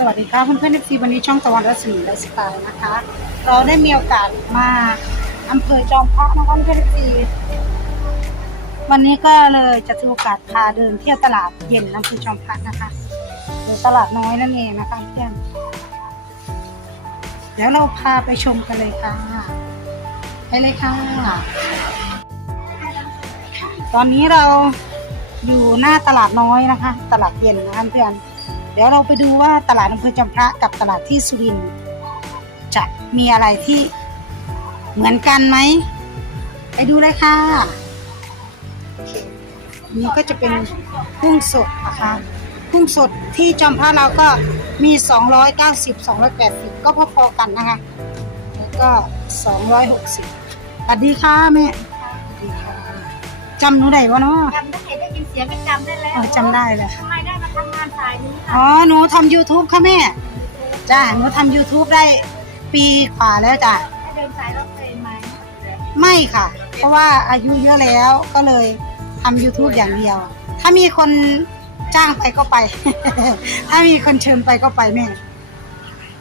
สวัสดีค่ะเพื่อนๆในฟีวันนี้ช่องตะวันรัศมีและสไตล์นะคะ เราได้มีโอกาสมาอำเภอจอมพระนะคะเพื่อนๆในฟีวันนี้ก็เลยจะถือโอกาสพาเดินเที่ยวตลาดเย็นอำเภอจอมพระนะคะหรือตลาดน้อยนั่นเองนะคะเพื่อนเดี๋ยวเราพาไปชมกันเลยค่ะไปเลยค่ะ ตอนนี้เราอยู่หน้าตลาดน้อยนะคะ ตลาดเย็นนะคะเพื่อน ดี๋ยวเราไปดูว่าตลาดอำเภอจำพระกับตลาดที่สุรินทร์จะมีอะไรที่เหมือนกันไหม ไปดูเลยค่ะ นี่ก็จะเป็นกุ้งสดนะคะกุ้งสดที่จอมพระเราก็มี 290 280 ก็พอๆกันนะคะ แล้วก็ 260สวัสดีค่ะแม่สวัสดีค่ะจำหนูได้วะเนาะจำได้ได้ยินเสียงก็จำได้แล้วเออจำได้เลยค่ะทำไมได้มาทำงานสายนี้อ๋อ หนูทำ YouTube ค่ะแม่ จ้าหนูทำ YouTube ได้ปีกว่าแล้วจ้ะได้เดินสายรถเฟรนไหมไม่ค่ะ เพราะว่าอายุเยอะแล้วก็เลยทำ YouTube อย่างเดียว ถ้ามีคนจ้างไปก็ไป ถ้ามีคนเชิญไปก็ไปแม่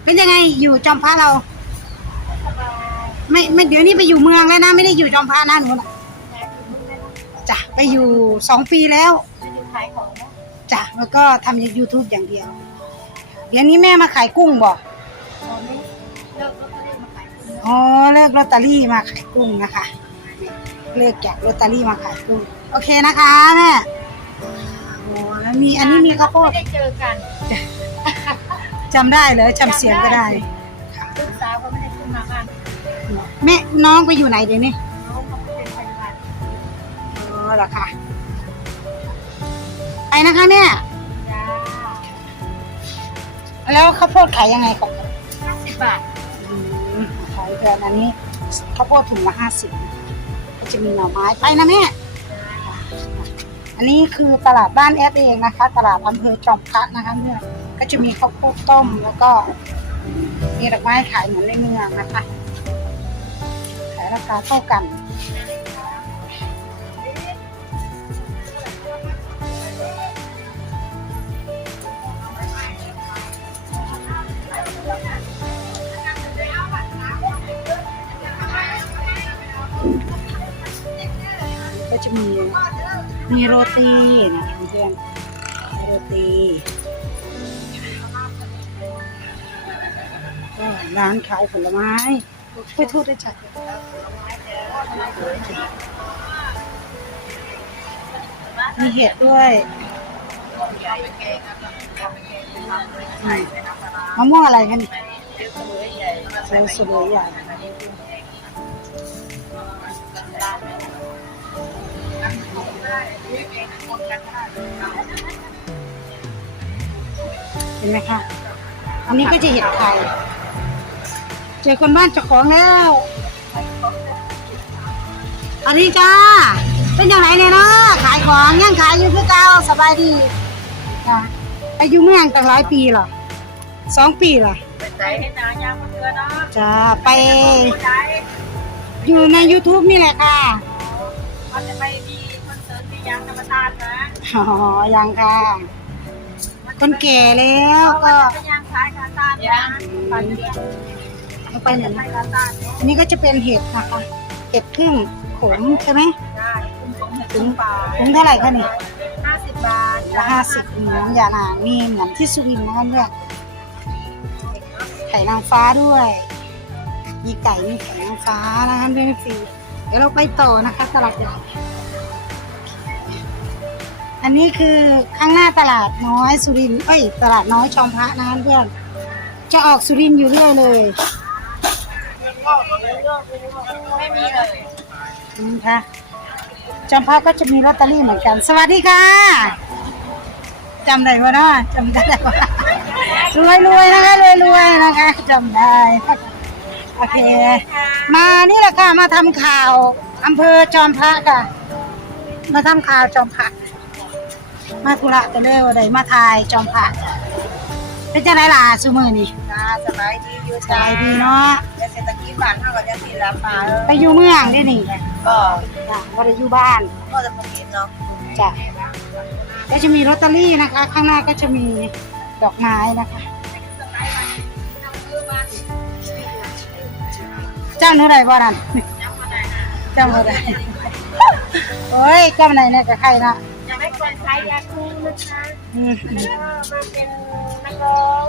เป็นยังไงอยู่จอมพระเราสบายไม่ไม่เดี๋ยวนี้ไปอยู่เมืองแล้วนะ ไม่ได้อยู่จอมพระนะหนูน่ะแต่คือมึงได้นะจ้ะไปอยู่สองปีแล้วจะอยู่ขายของนะ จ้ะแล้วก็ทำ YouTube อย่างเดียว เดี๋ยวนี้แม่มาขายกุ้งบอกตอนนี้เลิกรถก็ได้มาขายของอ๋อเลิกลอตเตอรี่มาขายกุ้งนะคะ เลิกจากลอตเตอรี่มาขายกุ้ง โอเคนะคะแม่โอ้แล้วมีอันนี้มีข้าวโพดไม่ได้เจอกันจำได้เลยจำเสียงก็ได้ลูกสาวก็ไม่ได้ขึ้นมางานแม่น้องไปอยู่ไหนเดี๋ยวนี้น้องเขาเป็นพยาบาลอ๋อเหรอคะไป นะคะแม่จ้าแล้วข้าวโพดขายยังไงของห้าสิบบาทอืมขายแบบอันนี้ข้าวโพดถุงละห้าสิบก็จะมีหน่อไม้ไปนะแม่อันนี้คือตลาดบ้านแอดเองนะคะ ตลาดอำเภอจอมพระนะคะเนี่ยก็จะมีข้าวโพดต้มแล้วก็มีดอกไม้ขายเหมือนในเมืองนะคะขายราคาเท่ากัน จะมีมีโรตีนะเพื่อนโรตีก็ร้านขายผลไม้ไปโทษได้จัดมีเห็ดด้วยมะม่วงอะไรกันเซลสวยใหญ่ เห็นไหมคะ อันนี้ก็จะเห็ดไทยเจอคนบ้านเจ้าของแล้ว อันนี้จ้า เป็นยังไงเนี่ยเนาะขายของยังขายอยู่คือเก่าสบายดีจ้ะไปอยู่เมืองตั้งหลายปีเหรอสองปีเหรอเป็นใจให้นายางมาเตือนนะจะไปใจอยู่ใน YouTube นี่แหละค่ะมันจะไปมีคอนเสิร์ตมี ยังธรรมทานนะอ๋อยังค่ะ คนแก่แล้วก็ไปยังซ้ายขาตานนะปันเดียวเอาไปไหนไปนะขาตานอันนี้ก็จะเป็นเห็ดนะคะเห็ดพึ่งขมใช่ไหมได้คุณสมเห็ดถึงป่าถุงเท่าไหร่คะนี่ห้าสิบบาทละห้าสิบเหมือนยานางมีเหมือนที่สุรินทร์นะคะเนี่ยไข่นางฟ้าด้วย มีไก่มีไข่นางฟ้านะคะด้วยฟรีเดี๋ยวเราไปต่อนะคะตลาดใหญ่ อันนี้คือข้างหน้าตลาดน้อยสุรินทร์เอ้ยตลาดน้อยชอมพระนะเพื่อนจะออกสุรินทร์อยู่เรื่อยเลยไม่มีเลยนี่ค่ะจอมพระก็จะมีลอตเตอรี่เหมือนกัน สวัสดีค่ะจำได้ปะเนาะจำได้รวยรวยนะคะรวยรวยนะคะจำได้โอเค มานี่แหละค่ะมาทำข่าวอำเภอจอมพระค่ะ มาทำข่าวจอมพระ มาธุระก็เลยว่าได้มาทายจอมผ่าจ้เป็นจังไรล่ะซุมือนี่จ้าสบายดีอยู่จ้าบายดีเนาะแต่เศรษฐกิจบ้านเราก็จะสิละป่าไปอยู่เมืองได้หนี่จ้ะก็บ่ได้อยู่บ้านก็จะบ่เห็นเนาะจ้าก็จะมีลอตเตอรี่นะคะ ข้างหน้าก็จะมีดอกไม้นะคะ เจ้าหนือได้บ่นั่นเจ้าหนือได้ โอ้ยเจ้าไหนเนี่ยกับใครเนาะ ยังไม่ควรใช้ยาคูนะคะแล้วก็มาเป็นนักร้อง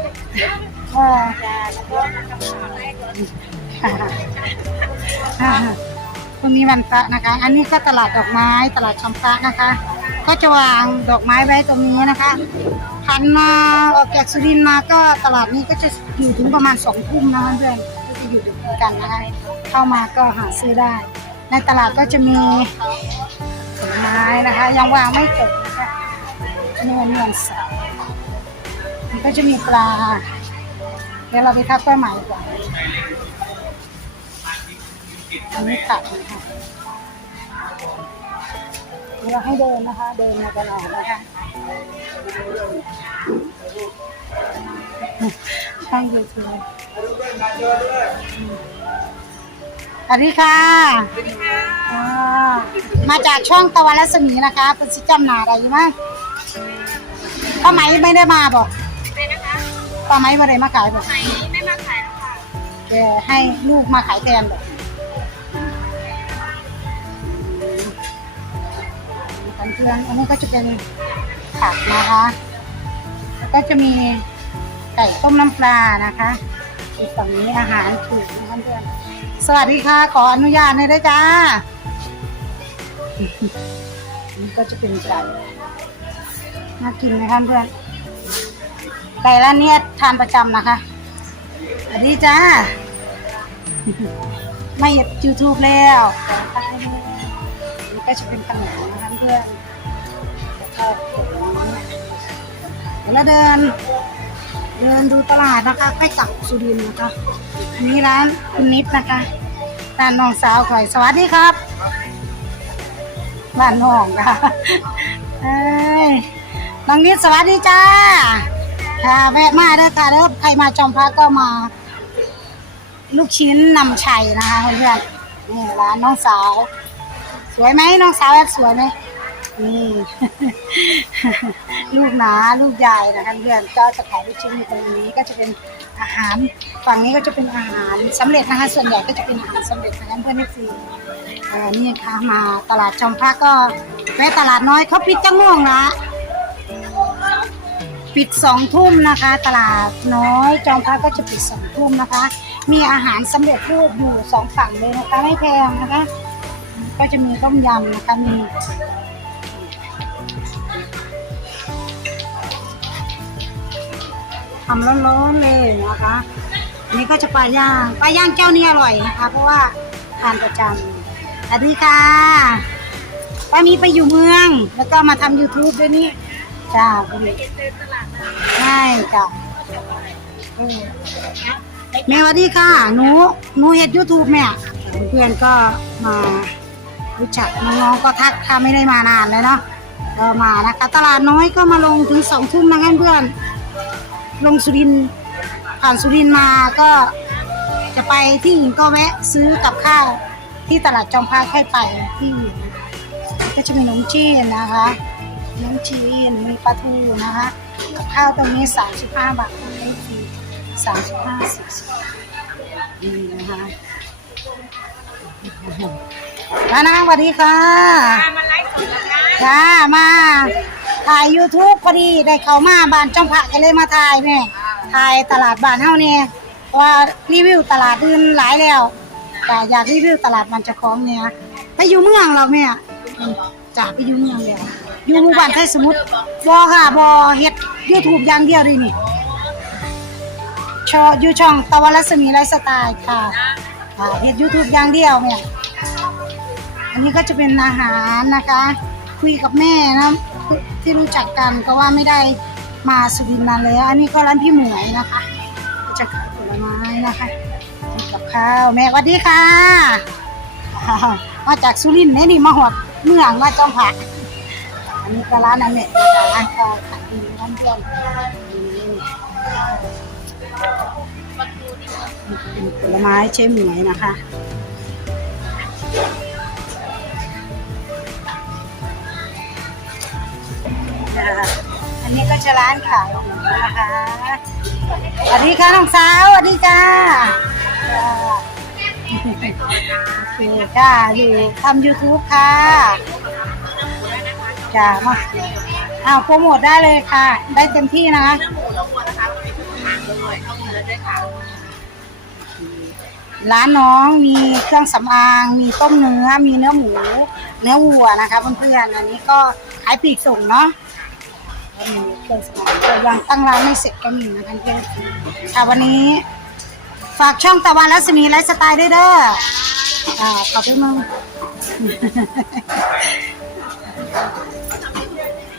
อ่ายาแล้วก็นักกำกับให้ก่อนอ่าพรุ่งนี้วันพระนะคะ อันนี้ก็ตลาดดอกไม้ตลาดชมพระนะคะ ก็จะวางดอกไม้ไว้ตรงนี้นะคะพันมาออกจากสุรินมาก็ตลาดนี้ก็จะอยู่ถึงประมาณสองทุ่มนะคะเพื่อนก็จะอยู่ด้วยกันนะคะเข้ามาก็หาซื้อได้ ในตลาดก็จะมี ผลไม้นะคะ ยังวางไม่จบนะคะเนื้อเนื้อสัตว์มันก็จะมีปลา เดี๋ยวเราไปทักป้าใหม่ก่อนอันนี้ตัดนะคะเดี๋ยวเราให้เดินนะคะ เดินมาตลอดนะคะช่างยูทูบสวัสดีค่ะอ่า มาจากช่องตะวันรัศมีนะคะเป็นสิจำหนาอะไรอยู่มั้งป้าไหมไม่ได้มาบอกเป็นนะคะป้าไหมไม่ได้มาขายบอกไหนไม่มาขายแล้วค่ะแกให้ลูกมาขายแทนแบบเพื่อนๆอันนี้ก็จะเป็นผักนะคะ แล้วก็จะมีไก่ต้มน้ำปลานะคะอีกฝั่งนี้อาหารถูกนะคะเพื่อนสวัสดีค่ะ ขออนุญาตหน่อยด้วยจ้าอัน นี้ก็จะเป็นไก่น่ากินไหมคะเพื่อนไก่ร้านเนี้ยทานประจำนะคะสวัสดีจ้า ไม่เห็นยูทูบแล้วนี่ก็จะเป็นขนมนะคะเพื่อนแล้วก็เดี๋ยวเดิน เดินดูตลาดนะคะใกล้กับสุรินทร์นะคะ อันนี้ร้านคุณนิดนะคะร้านน้องสาวข่อยสวัสดีครับ บ้านน้องค่ะเอ้ยน้องนิดสวัสดีจ้า ค่ะแวะมาเด้อค่ะเด้อใครมาจอมพระก็มา ลูกชิ้นนำชัยนะคะเพื่อนๆนี่ร้านน้องสาว สวยไหมน้องสาวแอบสวยไหมนี่ ลูกหนาลูกใหญ่นะคะเพื่อนก็จะขายลูกชิ้นอยู่ตรงนี้ก็จะเป็นอาหารฝั่งนี้ก็จะเป็นอาหารสำเร็จนะคะส่วนใหญ่ก็จะเป็นอาหารสำเร็จนะคะเพื่อนๆฟรีเอ่อ นี่ค่ะมาตลาดจอมพระก็แวะตลาดน้อยเขาปิดจังม่วงละปิดสองทุ่มนะคะ ตลาดน้อยจอมพระก็จะปิดสองทุ่มนะคะ มีอาหารสำเร็จรูปอยู่สองฝั่งเลยนะคะไม่แพงนะคะ ก็จะมีต้มยำนะคะมีทำร้อนๆเลยนะคะ อันนี้ก็จะปลาย่างปลาย่างเจ้านี้อร่อยนะคะ เพราะว่าทานประจำ สวัสดีค่ะป้ามีไปอยู่เมือง แล้วก็มาทำ YouTube ด้วยนี่จ้าพอดีเดินตลาดใช่จ้ะเออแม่สวัสดีค่ะ หนู หนูเฮ็ดยูทูบแม่ เพื่อนก็มารู้จักน้องๆก็ทักถ้าไม่ได้มานานเลยเนาะก็มานะคะ ตลาดน้อยก็มาลงถึงสองทุ่มนะคะเพื่อน ลงสุรินผ่านสุรินมาก็จะไปที่อื่นก็แวะซื้อกับข้าว ที่ตลาดจอมพาค่อยไปที่อื่นนะคะก็จะมีขนมจีนนะคะขนมจีนมีปลาทูนะคะกับข้าวตรงนี้ 35 บาทไม่ฟรี35 40นี่นะคะมานะสวัสดีค่ะมาไลฟ์สดแล้วนะจ้ามาถ่าย YouTube พอดีได้เข้ามาบ้านจ้องพระก็เลยมาถ่ายแม่ถ่ายตลาดบ้านเฮาเนี่ยเพราะว่ารีวิวตลาดอื่นหลายแล้ว แต่อยากรีวิวตลาดมันจะของเนี่ยไปอยู่เมืองเราแม่จ้าไปอยู่เมืองแล้วอยู่หมู่บ้านไทยสมุทรบอค่ะบอเฮ็ด YouTube อย่างเดียวเลยนี่ชออยู่ช่องตะวันรัศมีไลฟ์สไตล์ค่ะค่ะเฮ็ด YouTube อย่างเดียวแม่อันนี้ก็จะเป็นอาหารนะคะ คุยกับแม่นะที่รู้จักกันก็ว่าไม่ได้มาสุรินทร์นานแล้ว อันนี้ก็ร้านพี่หมวยนะคะจะขายผลไม้นะคะ กับข้าวแม่สวัสดีค่ะ มาจากสุรินทร์เนี่ยนี่มาหอดเมืองว่าจอมผักอันนี้ก็ร้านอันนี้นะคะก็ขายดีน้ำเพื่อนเป็นผลไม้เชหมวยนะคะอันนี้ก็จะร้านขายหมูนะคะสวัสดีค่ะน้องสาวสวัสดีจ้า โอเคค่ะอยู่ทำ YouTube ค่ะจ้ามาอ้าวโปรโมทได้เลยค่ะ ได้เต็มที่นะคะเนื้อหมูและวัวนะคะมีทุกทางเลยเข้าเนื้อด้วยค่ะร้านน้องมีเครื่องสำอาง มีต้มเนื้อ มีเนื้อหมู เนื้อวัวนะคะเพื่อนๆอันนี้ก็ขายปลีกส่งเนาะมีเครื่องสำอางยังตั้งร้านไม่เสร็จก็มีนะคะเพื่อนๆค่ะวันนี้ ฝากช่องตะวันรัศมีไลฟ์สไตล์ด้วยเด้ออ่าขอบคุณมึง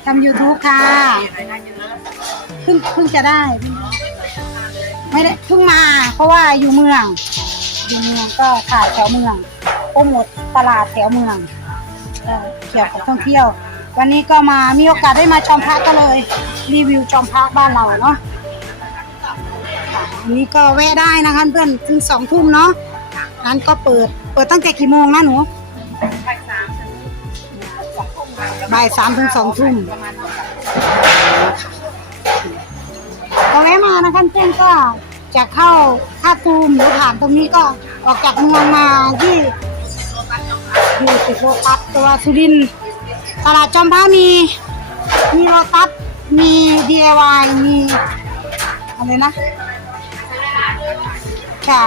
ทำ YouTube ค่ะเพิ่งเพิ่งจะได้ ไม่ได้เพิ่งมา เพราะว่าอยู่เมือง อยู่เมืองก็ถ่ายแถวเมืองโปรโมทตลาดแถวเมืองเกี่ยวกับท่องเที่ยว วันนี้ก็มามีโอกาสได้มาจอมพระก็เลย รีวิวจอมพระบ้านเราเนาะ ค่ะวันนี้ก็แวะได้นะคะเพื่อนถึงสองทุ่มเนาะร้านก็เปิด เปิดตั้งแต่กี่โมงนะหนูบ่ายสามถึงสองทุ่มค่ะบ่ายสามถึงสองทุ่มประมาณนั้นค่ะก็แวะมานะคะเพื่อนก็จะเข้าท่าตูมหรือผ่านตรงนี้ก็ออกจากเมืองมาที่อยู่ติดโลตัสตัวสุรินทร์ตลาดจอมพระมี มีโลตัสมี DIY มีอะไรนะ ค่ะ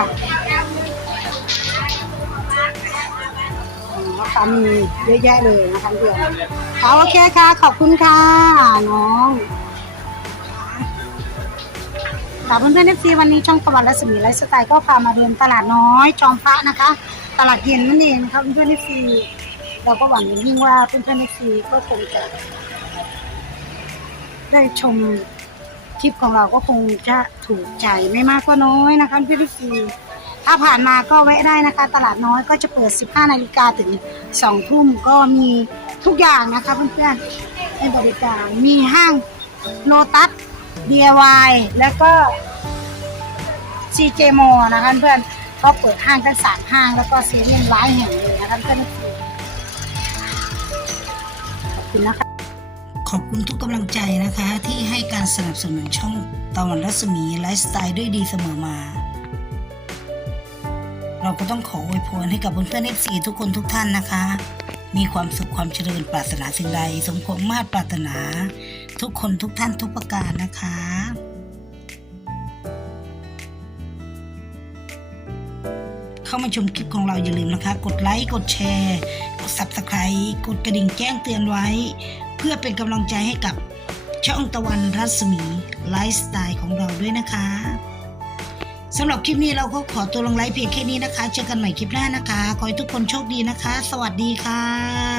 อ๋อค่ะมีเยอะแยะเลยนะคะเพื่อนค่ะโอเคค่ะ ขอบคุณค่ะ น้องค่ะเพื่อนๆเอฟซีวันนี้ช่องตะวันรัศมีไลฟ์สไตล์ก็พามาเดินตลาดน้อยจอมพระนะคะ ตลาดเย็นนั่นเองนะคะเพื่อนๆเอฟซีเราก็หวังอย่างยิ่งว่าเพื่อนๆเอฟซีก็คงจะได้ชม คลิปของเราก็คงจะถูกใจไม่มากก็น้อยนะคะเพื่อนๆเอฟซีถ้าผ่านมาก็แวะได้นะคะ ตลาดน้อยก็จะเปิด 15 นาฬิกาถึง 2 ทุ่มก็มีทุกอย่างนะคะเพื่อนๆให้บริการมีห้างโลตัส DIY แล้วก็ CJ m o นะคะเพื่อนเขาเปิดห้างทั้งสามห้างแล้วก็เซียนยังร้ายแห่งเลยนะคะเพื่อนขอบคุณนะคะ ขอบคุณทุกกำลังใจนะคะ ที่ให้การสนับสนุนช่องตะวันรัศมีไลฟ์สไตล์ด้วยดีเสมอมา เราก็ต้องขออวยพรให้กับเพื่อนๆเอฟซีทุกคนทุกท่านนะคะ มีความสุขความเจริญปรารถนาสิ่งใด สมความมาตรปรารถนา ทุกคนทุกท่านทุกประการนะคะเข้ามาชมคลิปของเราอย่าลืมนะคะ กดไลค์ กดแชร์ กด Subscribe กดกระดิ่งแจ้งเตือนไว้ พื่อเป็นกำลังใจให้กับช่องตะวันรัศมีไลฟ์สไตล์ของเราด้วยนะคะสำหรับคลิปนี้เราก็ขอตัวลงไลฟ์เพียงแค่นี้นะคะ เจอกันใหม่คลิปหน้านะคะ ขอให้ทุกคนโชคดีนะคะ สวัสดีค่ะ